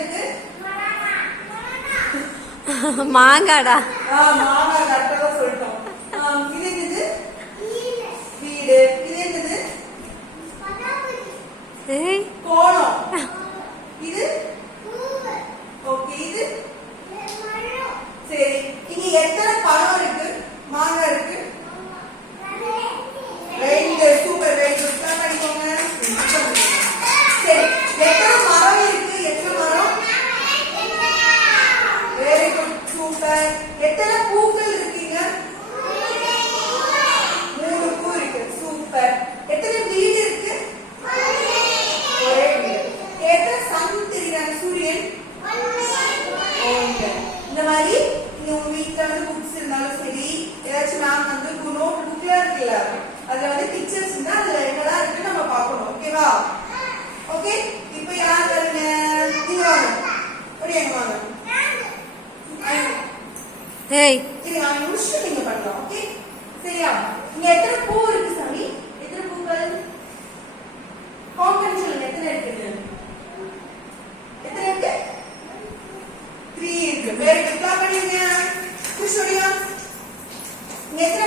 இருக்கு? மாங்காடா. மாங்காய் கரெக்டா சொல்லிட்டோம். இது என்னது? வீடு. இது என்னது? கோலம். இது ஓகே. இது சரி. இங்க எத்தனை பழம் இருக்கு? மாங்காய் இருக்கு. ரெண்டு. சூப்பர். Very good. ஸ்டார்ட் பண்ணிக்கோங்க. சரி. எத்தனை மரம் இருக்கு? எத்தனை மரம்? Very good. சூப்பர். எத்தனை பூக்கள் இருக்கீங்க? 3 பூ இருக்கு. சூப்பர். எத்தனை வீடு இருக்கு? ஒரே வீடு. எத்தனை சன் தெரியுறாங்க? சூரியன் இந்த மாதிரி நீங்க உங்க வீட்டுல வந்து புக்ஸ் இருந்தாலும் சரி, ஏதாச்சும் மேம் வந்து நோட் புக்ல இருக்குல்ல, அதுல வந்து பிக்சர்ஸ் இருந்தா அதுல என்னதான் இருக்கு நம்ம பார்க்கணும். ஓகேவா? ஓகே. இப்போ யார் வரீங்க? நீங்க வாங்க. அப்படியேங்க வாங்க. இது நான் முடிச்சுட்டு நீங்க பண்ணலாம். ஓகே சரியா? இங்க எத்தனை பூ இருக்கு சாமி? எத்தனை பூக்கள்? கவுண்ட் பண்ணி சொல்லுங்க. எத்தனை இருக்கு? எத்தனை இருக்கு? 3 இருக்கு. Very good. கிளாப் பண்ணுங்க. புஷ் பண்ணுங்க. இங்க எத்தனை